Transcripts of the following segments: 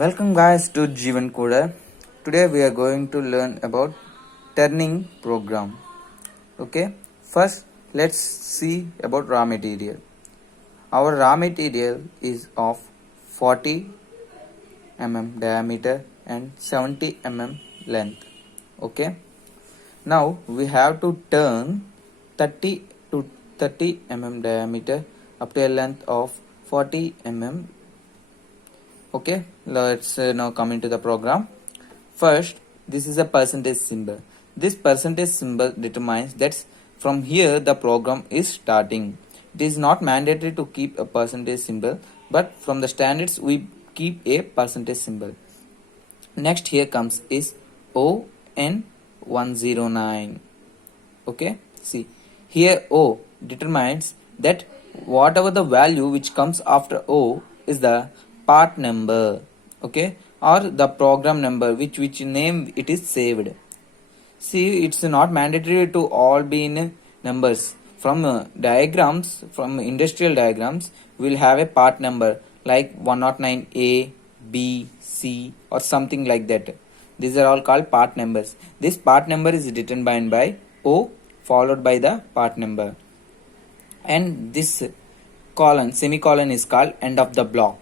Welcome guys to Jeevan Coder. Today we are going to learn about turning program. Okay, first let's see about raw material. Our raw material is of 40 diameter and 70 length. Okay, now we have to turn 30 to 30 diameter up to a length of 40 Okay, let's now come into the program. First, this is a percentage symbol. This percentage symbol determines that from here the program is starting. It is not mandatory to keep a percentage symbol, but from the standards we keep a percentage symbol. Next here comes is ON109. Okay, see here O determines that whatever the value which comes after O is the part number, okay, or the program number which name it is saved. See, it's not mandatory to all be in numbers. From diagrams, from industrial diagrams, we'll have a part number like 109A, B, C, or something like that. These are all called part numbers. This part number is determined by O followed by the part number. And this colon, semicolon is called end of the block.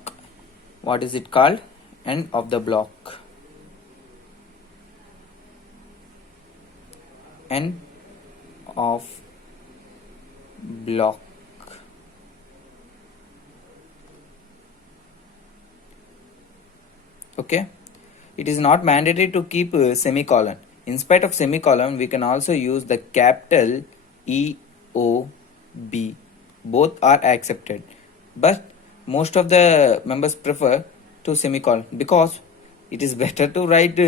What is it called? End of the block. End of block. Okay, it is not mandatory to keep a semicolon. In spite of semicolon, we can also use the capital EOB. Both are accepted, but most of the members prefer to semicolon because it is better to write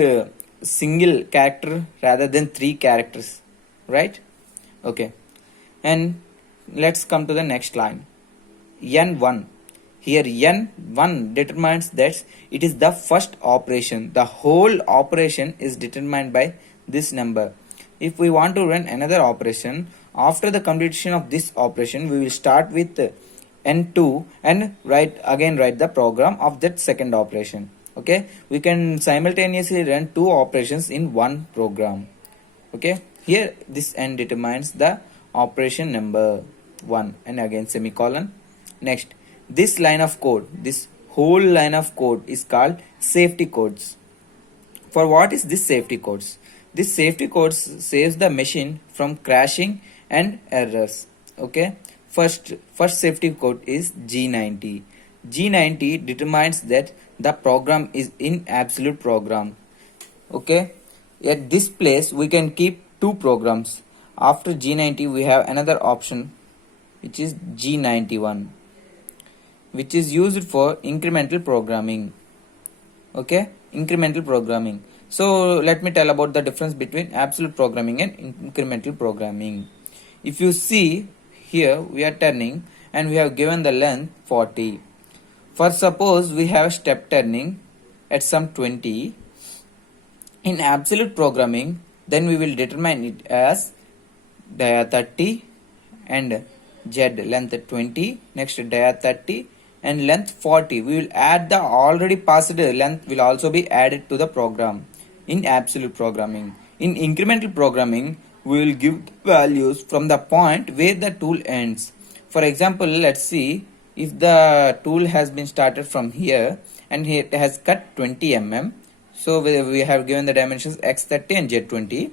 single character rather than three characters, right? Okay, and let's come to the next line. N1. Here N1 determines that it is the first operation. The whole operation is determined by this number. If we want to run another operation, after the completion of this operation, we will start with N2 and write the program of that second operation. Okay, we can simultaneously run two operations in one program. Okay, here this N determines the operation number 1 and again semicolon. Next, this line of code, this whole line of code is called safety codes. For what is this safety codes? This safety codes saves the machine from crashing and errors. Okay, first safety code is G90. G90 determines that the program is in absolute program. Okay, at this place we can keep two programs. After G90 we have another option which is G91, which is used for incremental programming. Okay, incremental programming. So let me tell about the difference between absolute programming and incremental programming. If you see here, we are turning and we have given the length 40. For suppose we have step turning at some 20. In absolute programming, then we will determine it as dia 30 and Z length 20, next dia 30 and length 40. We will add the already passed length will also be added to the program in absolute programming. In incremental programming, we will give values from the point where the tool ends. For example, let's see if the tool has been started from here and it has cut 20 mm. So we have given the dimensions x30 and z20,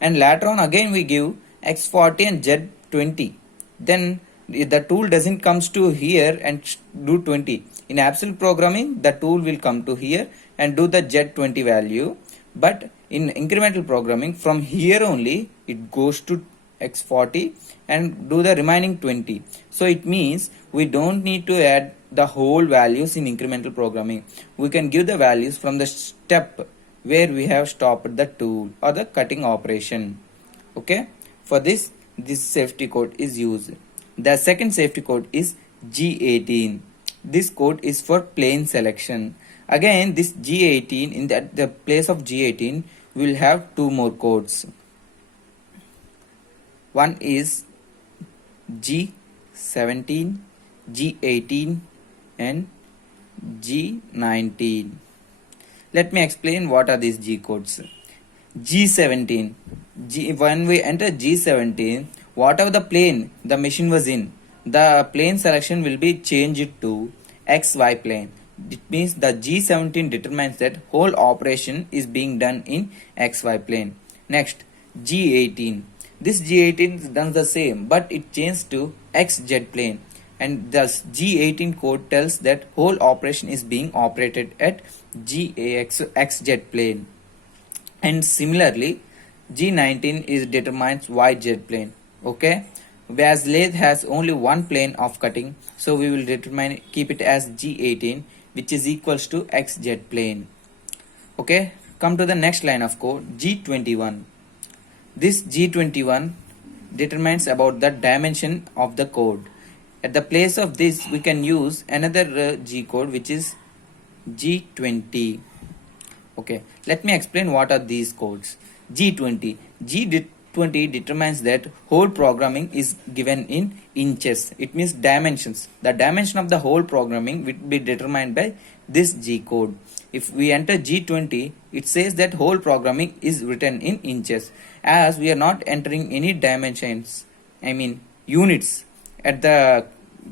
and later on again we give x40 and z20. Then the tool doesn't comes to here and do 20. In absolute programming, the tool will come to here and do the z20 value. But in incremental programming, from here only it goes to x40 and do the remaining 20. So it means we don't need to add the whole values in incremental programming. We can give the values from the step where we have stopped the tool or the cutting operation. Okay, for this safety code is used. The second safety code is G18. This code is for plane selection. Again, this G18, in the place of G18, we will have two more codes. One is G17, G18 and G19. Let me explain what are these G codes. G17. When we enter G17, whatever the plane the machine was in, the plane selection will be changed to XY plane. It means the G17 determines that whole operation is being done in XY plane. Next, G18. This G18 does the same, but it changed to XZ plane. And thus G18 code tells that whole operation is being operated at XZ plane. And similarly, G19 is determines YZ plane. Okay, whereas lathe has only one plane of cutting, so we will keep it as G18, which is equals to XZ plane. Okay, come to the next line of code, G21. This G21 determines about the dimension of the code. At the place of this, we can use another G code, which is G20. Okay, let me explain what are these codes. G20. G20 determines that whole programming is given in inches. It means dimensions. The dimension of the whole programming will be determined by this G code. If we enter G20, it says that whole programming is written in inches, as we are not entering any dimensions, I mean units, at the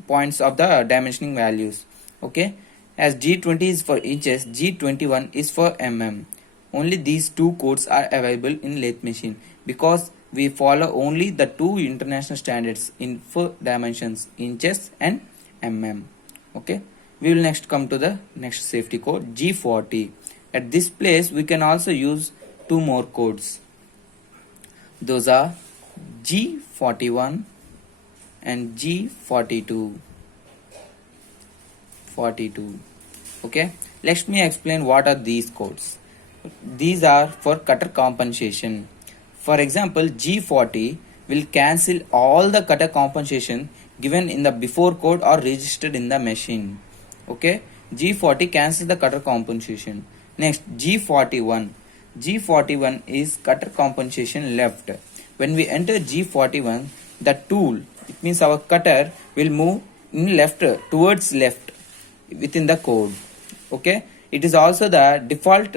points of the dimensioning values. Okay, as G20 is for inches, G21 is for mm. Only these two codes are available in lathe machine because we follow only the two international standards in for dimensions, inches and mm. Okay, we will next come to the next safety code, G40. At this place we can also use two more codes. Those are G41 and G42. Okay, let me explain what are these codes. These are for cutter compensation. For example, G40 will cancel all the cutter compensation given in the before code or registered in the machine. Okay, G40 cancels the cutter compensation. Next, G41. G41 is cutter compensation left. When we enter G41, the tool, it means our cutter, will move in left towards left within the code. Okay, it is also the default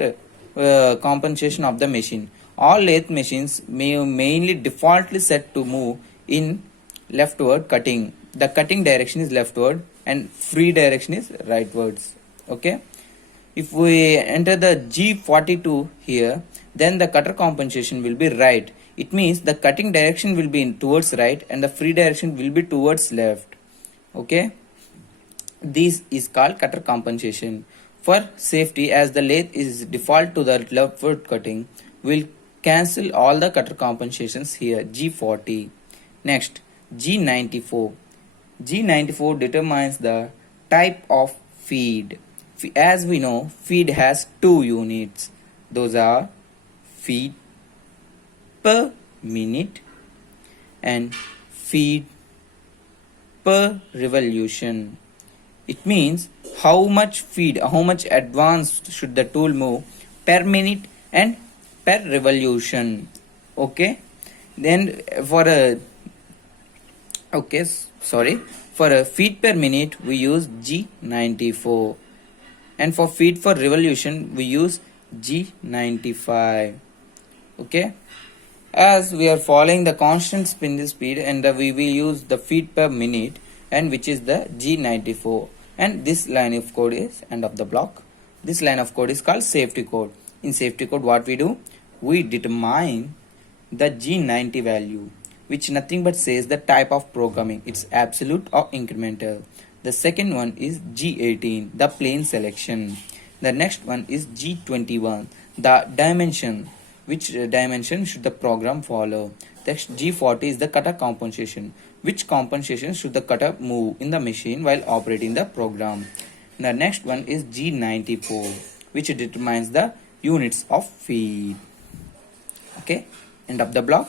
compensation of the machine. All lathe machines may mainly defaultly set to move in leftward cutting. The cutting direction is leftward and free direction is rightwards. Okay, if we enter the G42 here, then the cutter compensation will be right. It means the cutting direction will be towards right and the free direction will be towards left. Okay, this is called cutter compensation. For safety, as the lathe is default to the leftward cutting, we'll cancel all the cutter compensations here, G40. Next, G94. G94 determines the type of feed. As we know, feed has two units. Those are feed per minute and feed per revolution. It means how much feed, how much advanced should the tool move per minute and per revolution. Okay, then for a for a feed per minute we use G94, and for feed for revolution we use G95. Okay, as we are following the constant spindle speed, and we will use the feed per minute, and which is the G94. And this line of code is end of the block. This line of code is called safety code. In safety code, what we do, we determine the G90 value, which nothing but says the type of programming, it's absolute or incremental. The second one is G18, the plane selection. The next one is G21, the dimension, which dimension should the program follow. Next, G40 is the cutter compensation, which compensation should the cutter move in the machine while operating the program. The next one is G94, which determines the units of feed. Okay, end of the block.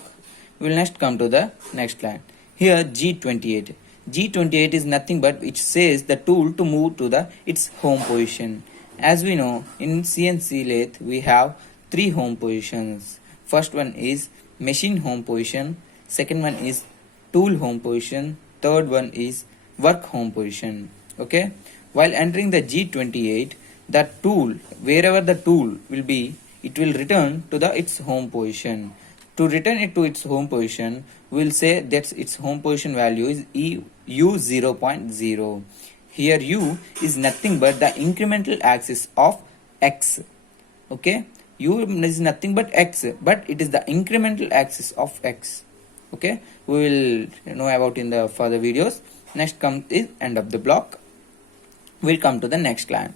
We will next come to the next line. Here G28. G28 is nothing but which says the tool to move to its home position. As we know, in CNC lathe we have three home positions. First one is machine home position, second one is tool home position, third one is work home position. Okay, while entering the G28, the tool, wherever the tool will be, it will return to the its home position. To return it to its home position, we will say that its home position value is u 0.0. Here u is nothing but the incremental axis of x. Okay, u is nothing but x, but it is the incremental axis of x. Okay, we will know about in the further videos. Next comes is end of the block. We'll come to the next line.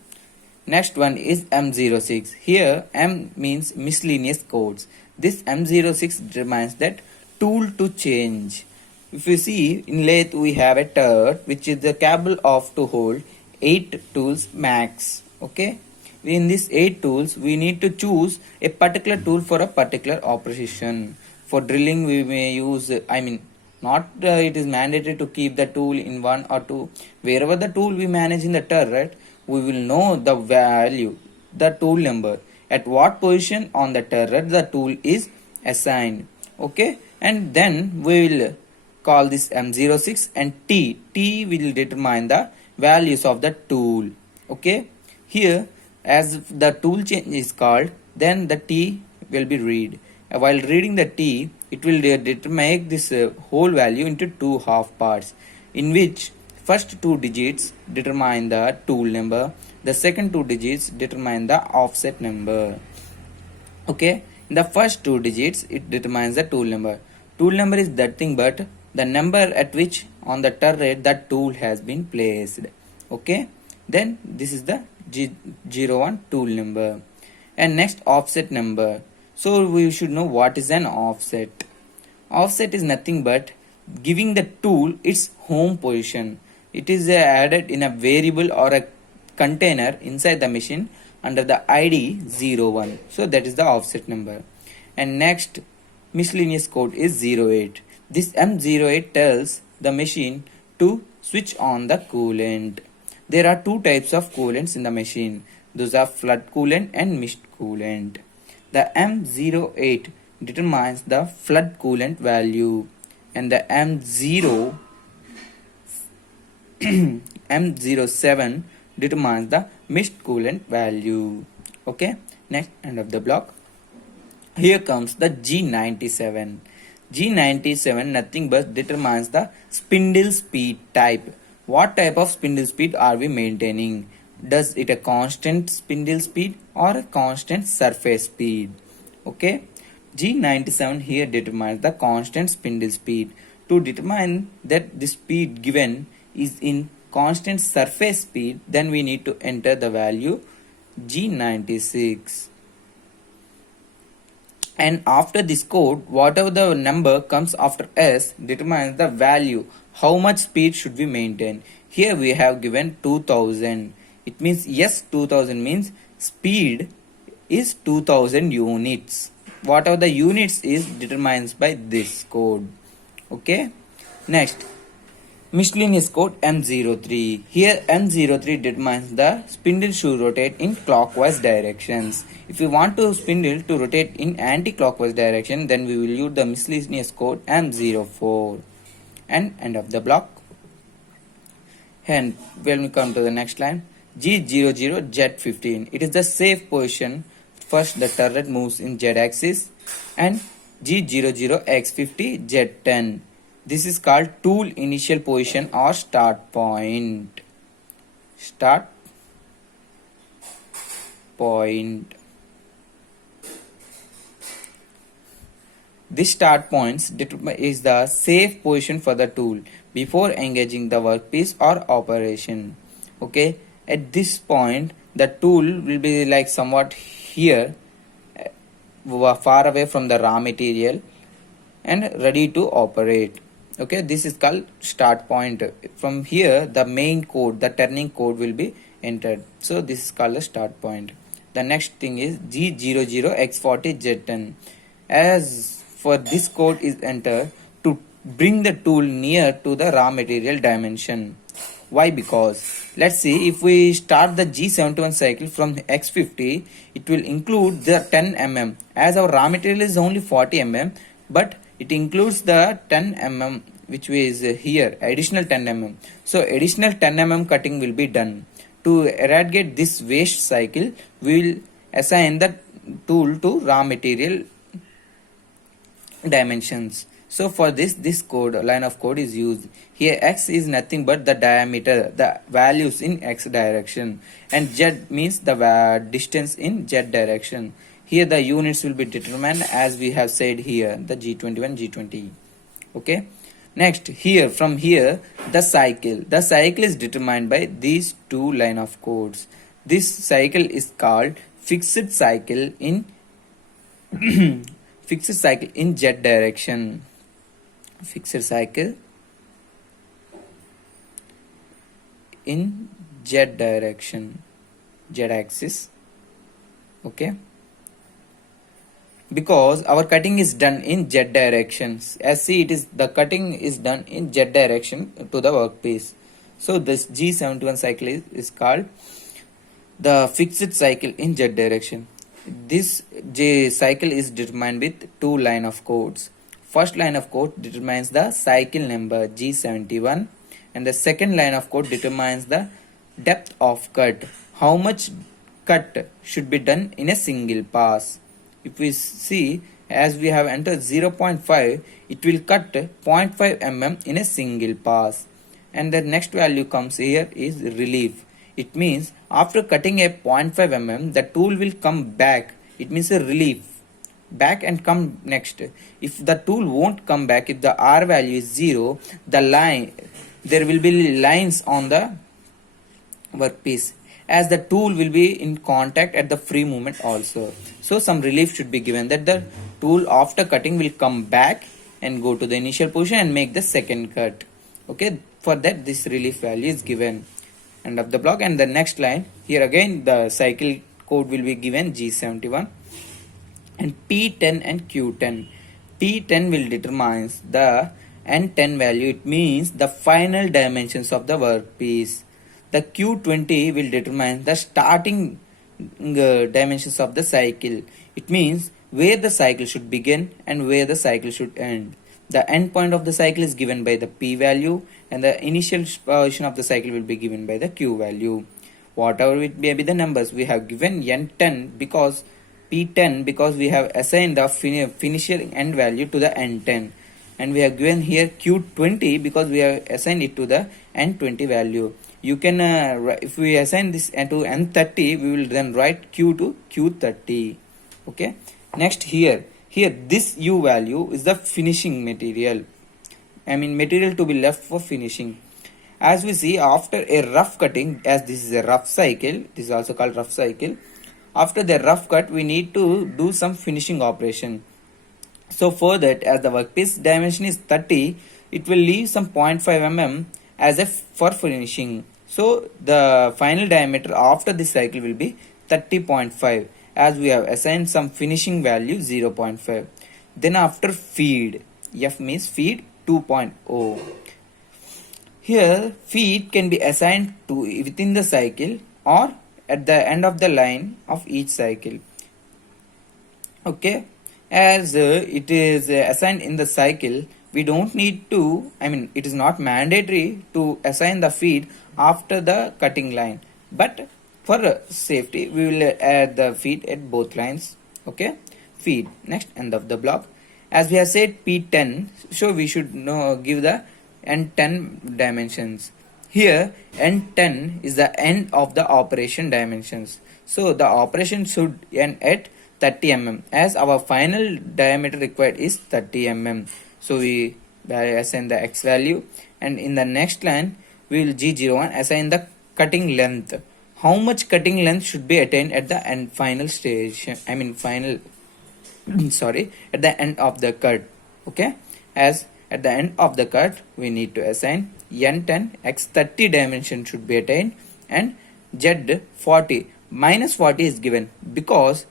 Next one is M06. Here M means miscellaneous codes. This M06 determines that tool to change. If you see in lathe we have a turret which is the cable of to hold 8 tools max. Okay. In these 8 tools we need to choose a particular tool for a particular operation. For drilling we may use not it is mandatory to keep the tool in one or two. Wherever the tool we manage in the turret, we will know the value, the tool number, at what position on the turret the tool is assigned. Okay, and then we will call this M06 and T will determine the values of the tool. Okay, here as the tool change is called, then the T will be read. While reading the T, it will make this whole value into two half parts, in which first two digits determine the tool number, the second two digits determine the offset number. Okay, in the first two digits it determines the tool number. Tool number is nothing but the number at which on the turret that tool has been placed. Okay, then this is the G01 tool number. And next, offset number. So we should know what is an offset. Offset is nothing but giving the tool its home position. It is added in a variable or a container inside the machine under the ID 01. So that is the offset number. And next, miscellaneous code is 08. This M08 tells the machine to switch on the coolant. There are two types of coolants in the machine. Those are flood coolant and mist coolant. The M08 determines the flood coolant value, and the M07 determines the mist coolant value. Okay, next, end of the block. Here comes the G97. G97 nothing but determines the spindle speed type. What type of spindle speed are we maintaining? Does it a constant spindle speed or a constant surface speed? Okay, G97 here determines the constant spindle speed. To determine that the speed given is in constant surface speed, then we need to enter the value G96. And after this code, whatever the number comes after S determines the value, how much speed should we maintain. Here we have given 2000. It means yes, 2000 means speed is 2000 units. Whatever the units is determines by this code. Okay. Next, miscellaneous code M03. Here M03 determines the spindle should rotate in clockwise directions. If we want to spindle to rotate in anti-clockwise direction, then we will use the miscellaneous code M04. And end of the block. And when we come to the next line, G00 Z15. It is the safe position. First the turret moves in Z axis, and G00 X50 Z10. This is called tool initial position or start point. Start point. This start points is the safe position for the tool before engaging the workpiece or operation. Okay, at this point the tool will be like somewhat here, far away from the raw material and ready to operate. Okay, this is called start point. From here the main code, the turning code will be entered. So this is called the start point. The next thing is G00 X40 Z10. As for this code is entered to bring the tool near to the raw material dimension. Why? Because let's see, if we start the G71 cycle from X50, it will include the 10 mm. As our raw material is only 40 mm, but it includes the 10 mm which is here, additional 10 mm. So additional 10 mm cutting will be done. To eradicate this waste cycle, we will assign the tool to raw material dimensions. So for this line of code is used. Here x is nothing but the diameter, the values in x direction, and z means the distance in z direction. Here the units will be determined as we have said here, the G21, G20. Okay. Next, from here the cycle is determined by these two line of codes. This cycle is called fixed cycle in fixed cycle in z direction. Fixed cycle in z direction, z axis. Okay, because our cutting is done in z directions. As see, it is the cutting is done in z direction to the workpiece. So this G71 cycle is called the fixed cycle in z direction. This J cycle is determined with two line of codes. First line of code determines the cycle number G71, and the second line of code determines the depth of cut. How much cut should be done in a single pass. If we see, as we have entered 0.5, it will cut 0.5 mm in a single pass. And the next value comes here is relief. It means after cutting a 0.5 mm, the tool will come back. It means a relief. Back and come next. If the tool won't come back, if the R value is 0, there will be lines on the workpiece, as the tool will be in contact at the free movement also. So some relief should be given that the tool after cutting will come back and go to the initial position and make the second cut. Okay, for that this relief value is given. End of the block. And the next line, here again the cycle code will be given G71 and P10 and Q10. P10 will determine the N10 value. It means the final dimensions of the workpiece. The Q20 will determine the starting dimensions of the cycle. It means where the cycle should begin and where the cycle should end. The end point of the cycle is given by the P value, and the initial position of the cycle will be given by the Q value. Whatever it may be the numbers, we have given N10 because P10 because we have assigned the finishing end value to the N10, and we have given here Q20 because we have assigned it to the N20 value. You can if we assign this to N30, we will then write Q to Q30. Okay. Next, here this U value is the finishing material. I mean material to be left for finishing. As we see, after a rough cutting, as this is a rough cycle, this is also called rough cycle. After the rough cut, we need to do some finishing operation. So for that, as the workpiece dimension is 30, it will leave some 0.5 mm as for finishing. So the final diameter after this cycle will be 30.5, as we have assigned some finishing value 0.5. Then after feed, F means feed 2.0. Here feed can be assigned to within the cycle or at the end of the line of each cycle. Okay, as it is assigned in the cycle, we don't need to, it is not mandatory to assign the feed after the cutting line, but for safety we will add the feed at both lines. Okay, feed. Next, end of the block. As we have said P10, so we should give the N10 dimensions. Here N10 is the end of the operation dimensions. So the operation should end at 30 mm, as our final diameter required is 30 mm. So we assign the X value, and in the next line we will G01 assign the cutting length. How much cutting length should be attained at the end final stage, at the end of the cut. Okay, as at the end of the cut we need to assign N10 X30 dimension should be attained, and Z40 minus 40 is given because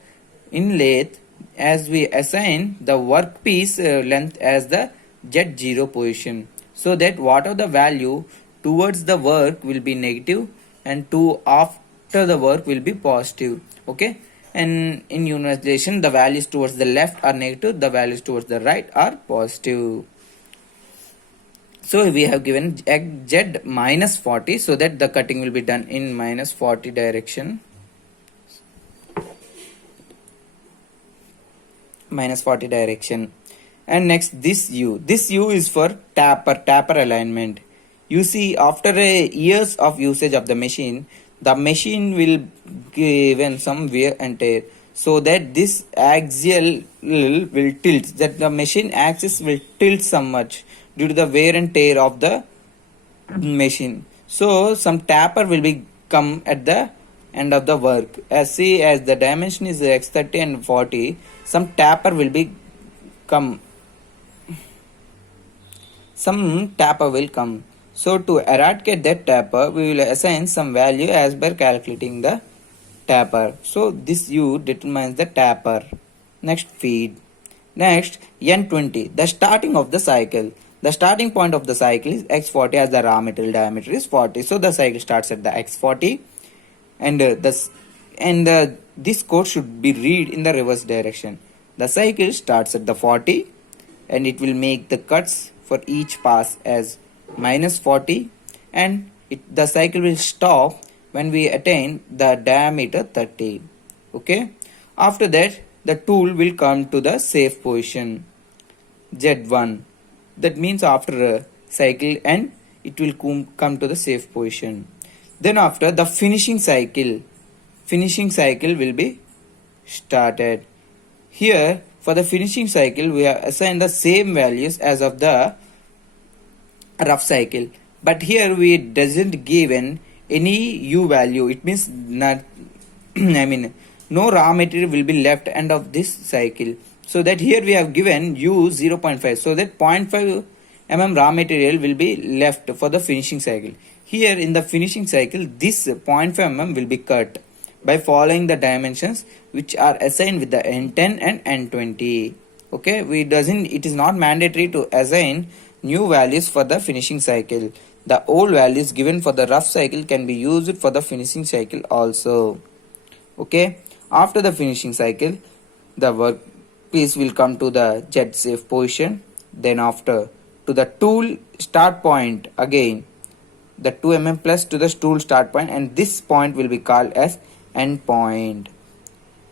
in lathe, as we assign the workpiece length as the Z0 position, so that whatever the value towards the work will be negative and to after the work will be positive. Okay, and in unitization the values towards the left are negative, the values towards the right are positive. So we have given z minus 40, so that the cutting will be done in minus 40 direction. Minus 40 direction. And next, this u is for tapper alignment. You see, after years of usage of the machine will given some wear and tear, so that this axial will tilt, that the machine axis will tilt so much due to the wear and tear of the machine. So some tapper will be come at the end of the work. As the dimension is x30 and 40, some tapper will be come. Some tapper will come. So to eradicate that tapper, we will assign some value as per calculating the tapper. So this u determines the tapper. Next, feed. Next, N20, the starting of the cycle. The starting point of the cycle is x40, as the raw material diameter is 40. So the cycle starts at the x40, and this code should be read in the reverse direction. The cycle starts at the 40, and it will make the cuts for each pass as minus 40, and the cycle will stop when we attain the diameter 30. Okay. After that, the tool will come to the safe position Z1. That means after a cycle and it will come to the safe position. Then after, the finishing cycle will be started. Here for the finishing cycle, we have assigned the same values as of the rough cycle, but here we doesn't given any u value. It means not no raw material will be left end of this cycle, so that here we have given u 0.5, so that 0.5 raw material will be left for the finishing cycle. Here in the finishing cycle, this 0.5 will be cut by following the dimensions which are assigned with the N10 and N20. Okay, it is not mandatory to assign new values for the finishing cycle. The old values given for the rough cycle can be used for the finishing cycle also. Okay, after the finishing cycle, the workpiece will come to the jet safe position. Then after, to the tool start point, again the 2 plus to the tool start point, and this point will be called as end point.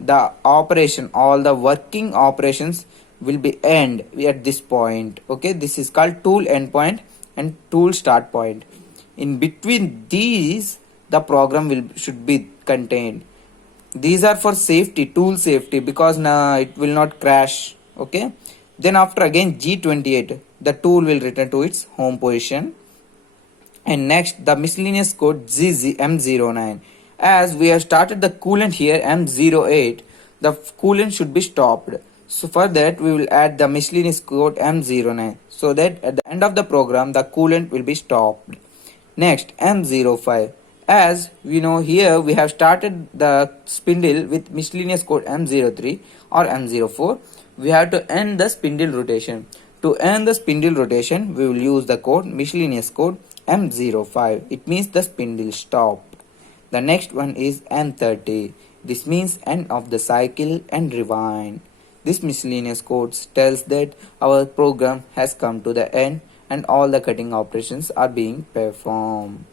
The operation, all the working operations will be end at this point. Okay, this is called tool end point and tool start point. In between these, the program should be contained. These are for safety, tool safety, because now it will not crash. Okay, then after, again G28, the tool will return to its home position. And next, the miscellaneous code M09. As we have started the coolant here M08, the coolant should be stopped. So for that, we will add the miscellaneous code M09, so that at the end of the program, the coolant will be stopped. Next, M05. As we know, here we have started the spindle with miscellaneous code M03 or M04. We have to end the spindle rotation. To end the spindle rotation, we will use the code miscellaneous code M05. It means the spindle stopped. The next one is N30. This means end of the cycle and rewind. This miscellaneous code tells that our program has come to the end and all the cutting operations are being performed.